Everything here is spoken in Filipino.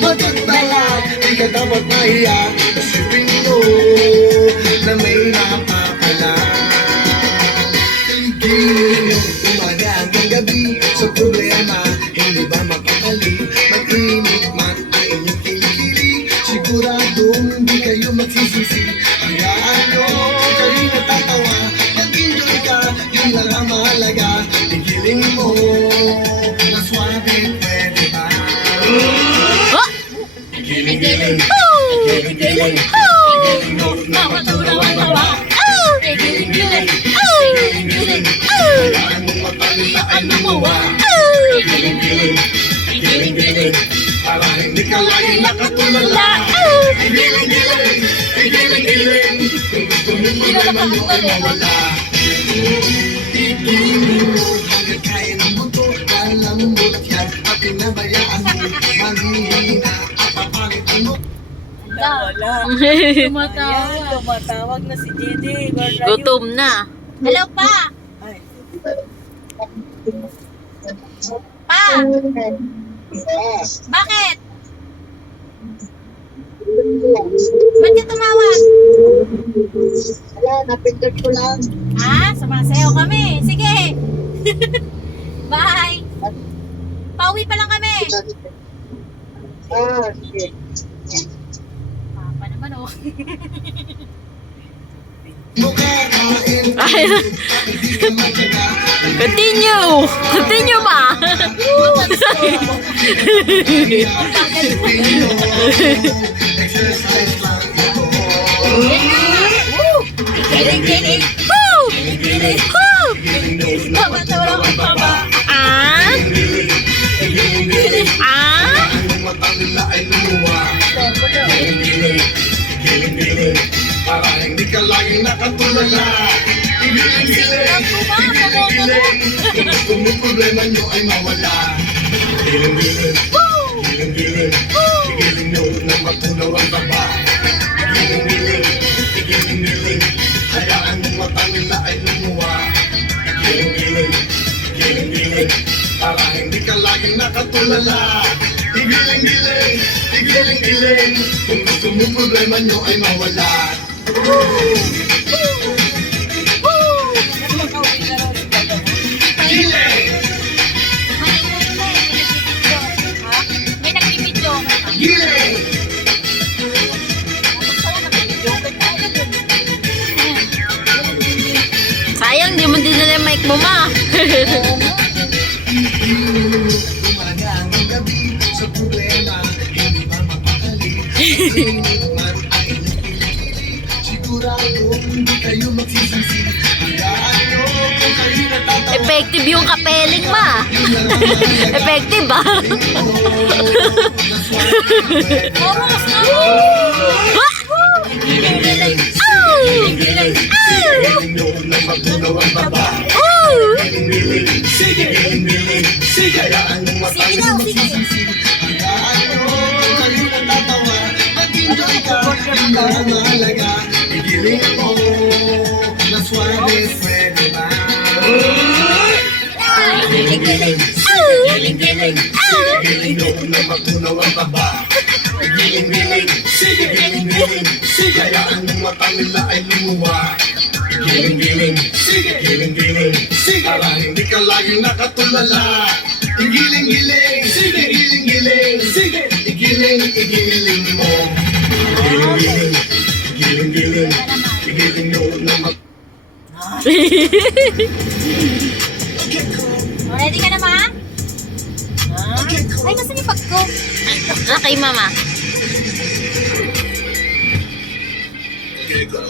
matagbalat. Di ka dapat mahiya, isipin mo na may napapala. Tigilin mo umaga hanggang gabi sa problema, hindi ba mapakali? Mag-init man ay inyong kilikili, siguradong hindi kayo magsisisi. Hayaan nyo kayo natatawa, mag-enjoy ka, yun lang ang mahalaga. Tigilin mo na swabe, pwede ba? Giling-giling, giling-giling, giling mo na matawa. Giling-giling, giling-giling, hayaan mo matalila ay lumuwa. Giling-giling, giling-giling, para hindi ka lagi nakatulala. Giling-giling, giling-giling, kung gusto mo problema mo ay mawala. Tigilin mo hanggang kaya ng buto, kalambot yan at pinabayaan mo manghihina at papalitan mo. Tumatawag na si JD. Gutom na. Hello, pa! Ay, Pa! Bakit? Ba't ka tumawag? Wala, napindot ko lang. Ah, sumasayaw kami. Sige. Bye. Pauwi pa lang kami. Sige. Papa naman, oh. mukha kain, Ay, hindi ka matyaga. continue! Continue pa! Isipin mo, exercise lang ito. Giling-giling. Woo! Giling-giling. Woo! Giling mo na Tawag pa ba? Ah? giling-giling, Ah? ang mata nila ay lumuwa. Giling-giling, giling-giling, para hindi ka laging nakatulala. Giling-giling, giling-giling, kung gusto mo problema nyo ay mawala. Giling-giling, giling-giling, giling nyo na matunaw ang taba. Giling-giling, giling-giling, hayaan mo mata nila ay lumuwa. Giling-giling, giling-giling, para hindi ka laging nakatulala. Giling-giling, giling-giling, kung gusto mo problema nyo ay mawala. Giling, May nagbibidyo. giling, Sayang, di mo dinala yung mic mo, ma. umaga hanggang gabi sa problema, hindi ba mapakali? Init man ay inikili, sigurado hindi kayo magsisisi. Hayaan nyo kung kayo natatawa. Effective yung kapeling, ma. Yun lang ang mahalaga. Effective ba? Oros na. Giling-giling. Oh! Giling-giling. Giling nyo na matunaw ang baba. Oh! Giling-giling, sige, giling-giling, sige, hayaan nyo mata Sige nyo daw, sige. magsisisi. Hayaan nyo kung kayo natatawa, mag-enjoy ka, yun lang ang mahalaga. Igiling mo na suabe, pwede ba? Giling-giling. Oh! Giling-giling. Giling nyo na matunaw ang baba. Giling-giling, sige, giling-giling, sige, hayaan nyo mata nila ay lumuwa. Giling-giling, sige, giling-giling, sige, para hindi ka laging nakatulala. Igiling-giling, sige, giling-giling, sige, igiling mo. Giling-giling, giling-giling, igiling nyo na Ready ka na, ma? Ay, nasa yung bag ko? Okay, mama.